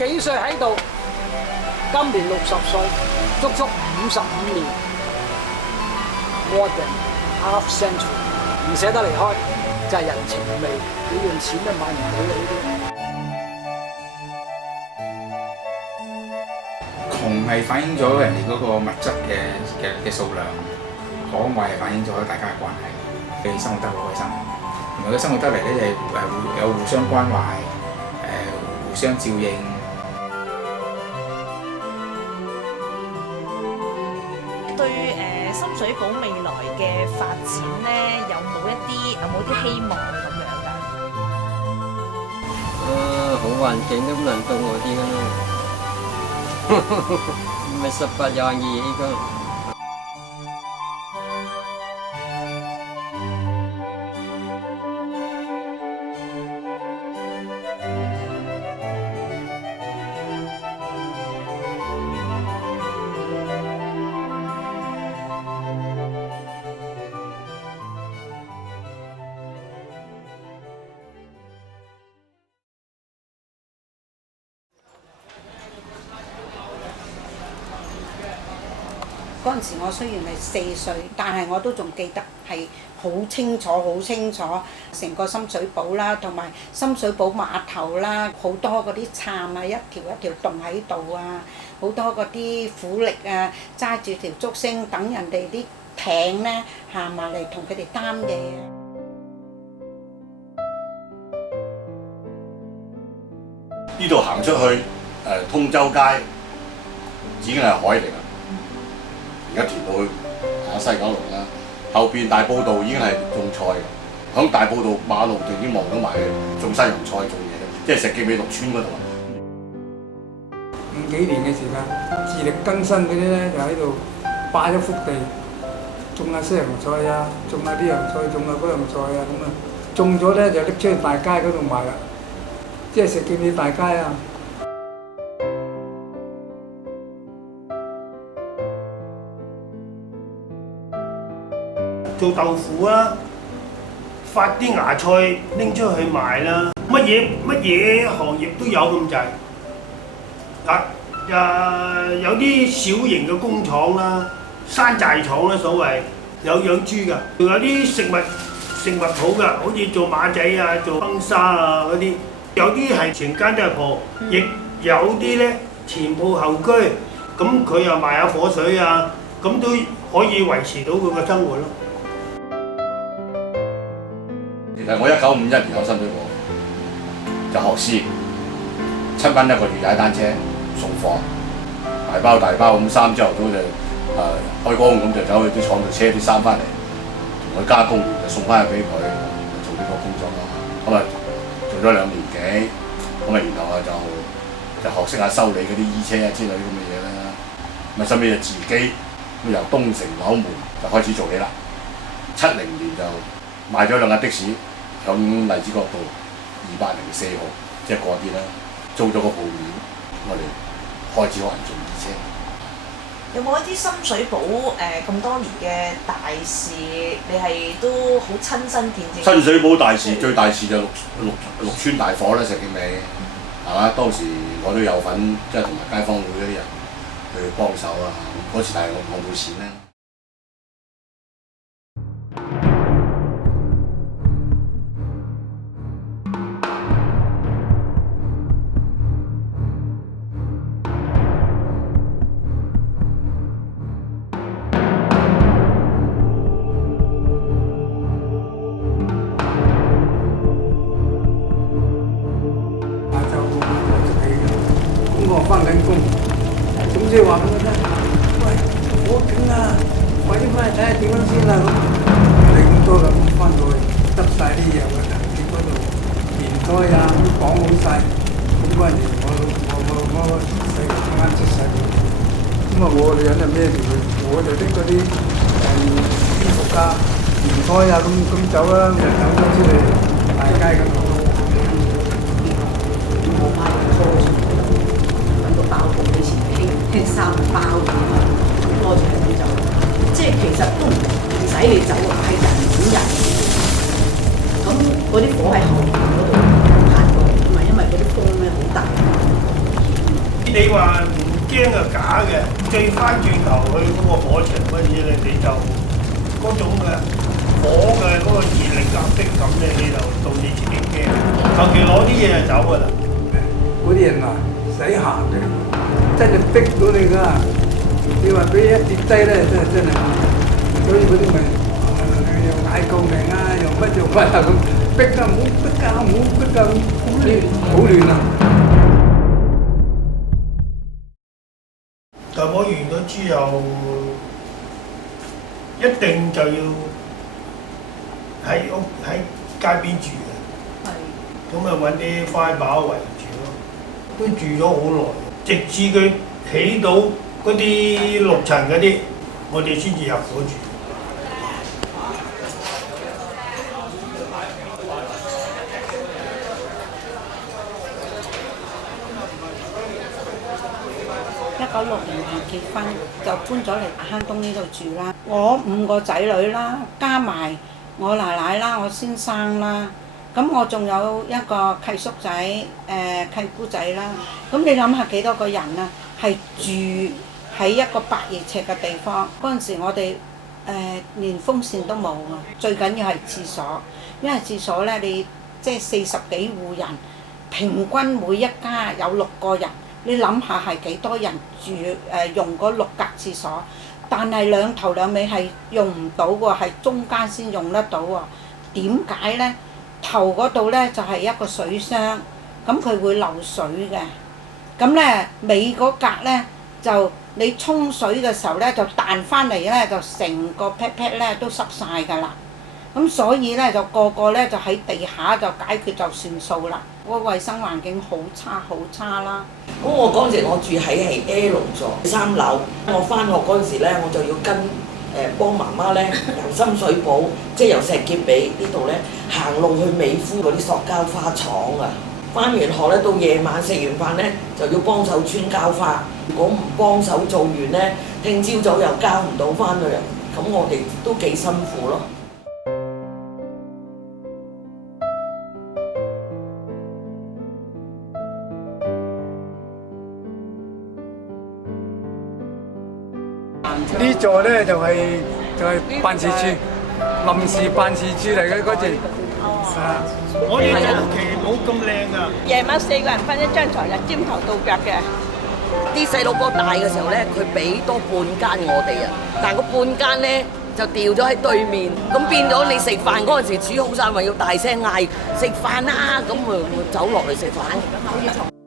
幾歲喺度，今年60歲，足足55年 ，more than half century， 唔捨得離開，就係人情味，你用錢都買唔到嘅呢啲。窮係反映咗人哋嗰個物質嘅數量，可愛係反映咗大家嘅關係，你生活得好開心，同埋佢生活得嚟咧就係有互相關懷，互相照應。對深水埗未來嘅發展咧，有冇啲希望咁樣㗎？好環境都唔能到我啲㗎啦。唔係18樣嘢呢個。嗰陣時我雖然係4歲，但係我都仲記得係好清楚成個深水埗啦，同埋深水埗碼頭啦，好多嗰啲撐啊，一條一條棟喺度啊，好多嗰啲苦力啊，揸住條竹升等人哋啲艇咧行埋嚟同佢哋擔嘢。呢度行出去通州街已經係海嚟啦。而家填到去西九龍啦，後邊大埔道已經係種菜嘅，響大埔道馬路就已經望到埋種西洋菜種嘢嘅，即係石硤尾6村嗰度。5幾年嘅時間，自力更生嗰啲咧就喺度霸一幅地，種下西洋菜啊，種下呢樣菜，種下嗰樣菜啊咁啊，種咗咧就拎出去大街嗰度賣啦，即係石硤尾大街啊。做豆腐啊，發啲芽菜拎出去賣啦，乜嘢行業都有咁滯。有啲小型嘅工廠啦，山寨廠啦，所謂有養豬㗎，仲有啲食物鋪㗎，好似做馬仔啊、做崩沙啊嗰啲，有啲係全間都係鋪，亦有啲咧前鋪後居，咁佢又賣下火水啊，咁都可以維持到佢個生活咯。其實我1951年有深水埗，就學師，7蚊1個月踩單車送貨，大包咁衫，朝頭早就開工咁就走去啲廠度車啲衫翻嚟，同佢加工，就送翻去俾佢做呢個工作咯。咁啊做咗2年幾，咁啊然後啊就學識下修理嗰啲衣車啊之類咁嘅嘢啦。咁啊後尾就自己咁由東城樓門就開始做起啦。70年就買咗2架的士。響荔枝角道204號，即係嗰啲啦，租咗個鋪面，我哋開始學人做衣車。有冇一啲深水埗咁多年嘅大事，你係都好親身見證？深水埗大事最大事就六村大火啦，石硤尾，係嘛？當時我都有份，即係同埋街坊會嗰啲人去幫手啊。嗰時但係我冇錢咧。翻緊工，總之話俾我聽，喂，火警啊，快啲翻去睇下點樣先啦咁。你咁多咁翻到去，執晒啲嘢喺藤條嗰度，棉胎啊都綁好晒。咁嗰陣時我細個啱出世，咁啊我女人就孭住佢，我就拎嗰啲衣服啊、棉胎啊咁走啦，就走咗出去大街嗰度。我媽拖包袱以前輕衫包咁攞住佢走，即係其實都唔使你走啊，係人點人。咁嗰啲火喺後邊嗰度行過，咁啊因為嗰啲風咧好大，而你話唔驚係假嘅，追翻轉頭去嗰個火場乜嘢咧，你就嗰種嘅火嘅嗰個熱力壓迫感咧，你就到你自己驚，求其攞啲嘢就走㗎啦。嗰啲人啊，使行嘅，真係逼到你㗎。你話俾一跌低咧，真係，所以嗰啲咪又嗌救命啊，又乜啊咁，逼啊唔好逼啊，唔好逼啊，好亂啊！就摸完咗之後，一定就要喺街邊住嘅，咁啊揾啲花包圍住咯，都住咗好耐，直至佢起到嗰啲6層嗰啲，我哋先至入伙住。1960年結婚就搬咗嚟大坑東呢度住啦。我5個仔女啦，加埋我奶奶啦，我先生啦，咁我仲有一個契叔仔、契姑仔啦。咁你諗下幾多個人啊？係住喺一個100二尺嘅地方。嗰陣時我哋連風扇都冇啊。最緊要係廁所，因為廁所咧你即係40幾戶人，平均每一家有6個人。你諗下係幾多人住用嗰6格廁所，但係兩頭兩尾係用唔到喎，係中間先用得到喎。點解呢？頭嗰度呢就係一個水箱，咁佢會漏水嘅。咁呢尾嗰格呢，就你沖水嘅時候呢，就彈翻嚟呢，就成個 pat pat 呢都濕晒㗎啦。咁所以呢，就個個呢就喺地下就解決就算數啦。個衞生環境好差啦。咁我嗰陣時我住喺 L 座3樓，我翻學嗰陣時咧，我就要跟幫媽媽咧由深水埗，即係由石硤尾呢度咧行路去美孚嗰啲塑膠花廠啊。翻完學咧到夜晚食完飯咧就要幫手穿膠花，如果唔幫手做完咧，聽朝早又交唔到翻去啊。咁我哋都幾辛苦咯。呢座咧就係辦事處，臨時辦事處嚟嘅嗰陣。我哋早期冇咁靚啊！夜晚4個人分一張床，就尖頭到腳嘅。啲細佬哥大嘅時候咧，佢俾多半間我哋啊，但係個半間咧就掉咗喺對面，咁變咗你食飯嗰陣時煮好晒，咪要大聲嗌食飯啦，咁咪走落嚟食飯。